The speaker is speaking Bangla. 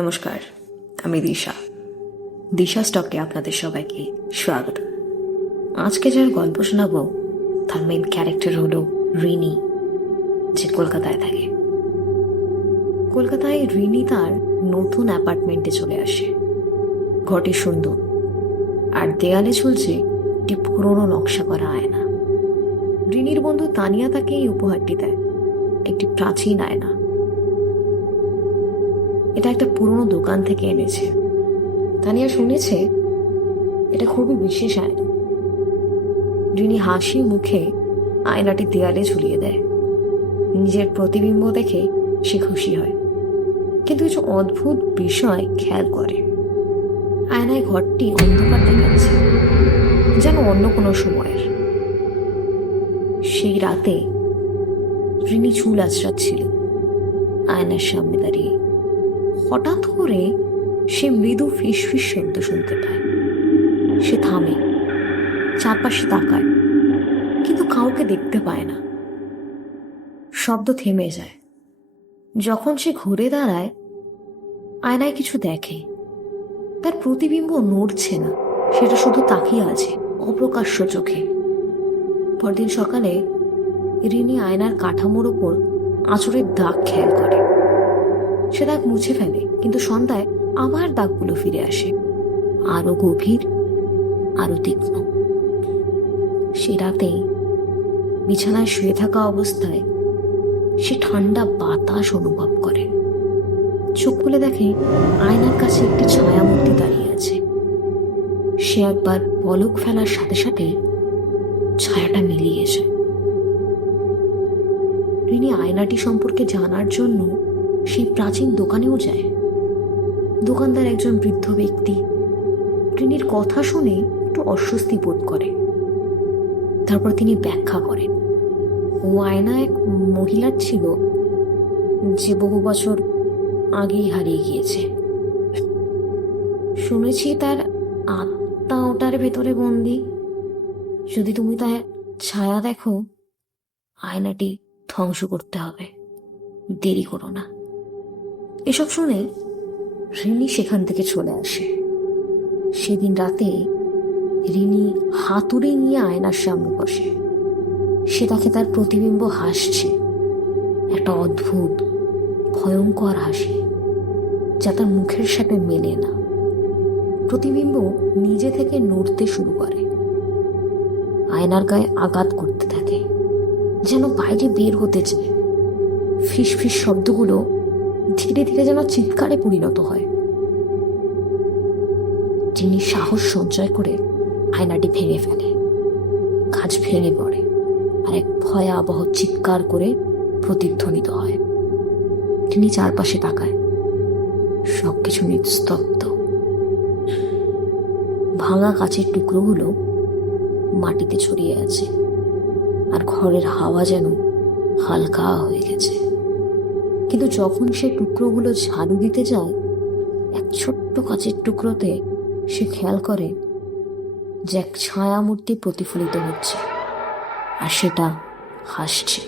নমস্কার, আমি দিশা স্টকে আপনাদের সবাইকে স্বাগত। আজকে যার গল্প শোনাবো তার মেন ক্যারেক্টার হলো রিনি, যে কলকাতায় থাকে। কলকাতায় রিনি তার নতুন অ্যাপার্টমেন্টে চলে আসে। ঘরটি সুন্দর, আর দেয়ালে ঝুলছে একটি পুরনো নকশা করা আয়না। রিনির বন্ধু তানিয়া তাকে এই উপহারটি দেয়, একটি প্রাচীন আয়না। এটা একটা পুরনো দোকান থেকে এনেছে। তানিয়া শুনেছে এটা খুবই বিশেষ আয়না। রিনি হাসি মুখে আয়নাটি দেয়ালে ঝুলিয়ে দেয়। নিজের প্রতিবিম্ব দেখে সে খুশি হয়, কিন্তু কিছু অদ্ভুত বিষয় খেয়াল করে। আয়নায় ঘরটি অন্ধকার দেখাচ্ছে, যেন অন্য কোনো সময়ের। সেই রাতে রিনি চুল আঁচড়াচ্ছিল আয়নার সামনে দাঁড়িয়ে। হঠাৎ করে সে মৃদু ফিসফিস শব্দ শুনতে পায়। সে থামে, চারপাশে তাকায়, কিন্তু কাউকে দেখতে পায় না। শব্দ থেমে যায়। যখন সে ঘুরে দাঁড়ায়, আয়নায় কিছু দেখে। তার প্রতিবিম্ব নড়ছে না, সেটা শুধু তাকিয়ে আছে অপ্রকাশ্য চোখে। পরদিন সকালে রিনি আয়নার কাঠামোর ওপর আঁচড়ের দাগ খেয়াল করে। সে দাগ মুছে ফেলে, কিন্তু সন্ধ্যায় আবার দাগগুলো ফিরে আসে, আরো গভীর, আরো তীক্ষ্ণ। সে রাতেই বিছানায় শুয়ে থাকা অবস্থায় সে ঠান্ডা বাতাস অনুভব করে। চোখ খুলে দেখে আয়নার কাছে একটি ছায়ামূর্তি দাঁড়িয়ে আছে। সে একবার পলক ফেলার সাথে সাথে ছায়াটা মিলিয়ে যায়। রিনি আয়নাটি সম্পর্কে জানার জন্য সেই প্রাচীন দোকানেও যায়। দোকানদার একজন বৃদ্ধ ব্যক্তি। রিনির কথা শুনে একটু অস্বস্তি বোধ করে। তারপর তিনি ব্যাখ্যা করেন, ও আয়না এক মহিলার ছিল, যে বহু বছর আগেই হারিয়ে গিয়েছে। শুনেছি তার আত্মা ওটার ভেতরে বন্দি। যদি তুমি তার ছায়া দেখো, আয়নাটি ধ্বংস করতে হবে, দেরি করো না। এসব শুনে রিনি সেখান থেকে চলে আসে। সেদিন রাতে রিনি হাতুড়ি নিয়ে আয়নার সামনে বসে। সে তাকে তার প্রতিবিম্ব হাসছে, একটা অদ্ভুত ভয়ঙ্কর হাসি, যা তার মুখের সাথে মেলে না। প্রতিবিম্ব নিজে থেকে নড়তে শুরু করে, আয়নার গায়ে আঘাত করতে থাকে, যেন বাইরে বের হতে চায়। ফিস ফিস শব্দগুলো ধীরে ধীরে যেন চিৎকারে পরিণত হয়। তিনি সাহস সঞ্চয় করে আয়নাটি ভেঙে ফেলে। কাঁচ ভেঙে পড়ে, আর এক ভয়াবহ চিৎকার করে প্রতিধ্বনিত হয়। তিনি চারপাশে তাকায়, সবকিছু নিস্তব্ধ। ভাঙা কাচের টুকরোগুলো মাটিতে ছড়িয়ে আছে, আর ঘরের হাওয়া যেন হালকা হয়ে গেছে। কিন্তু যখন সে টুকরোগুলো ঝাড়ু দিতে যায়, এক ছোট্ট কাচের টুকরোতে সে খেয়াল করে যে এক ছায়ামূর্তি প্রতিফলিত হচ্ছে, আর সেটা হাসছে।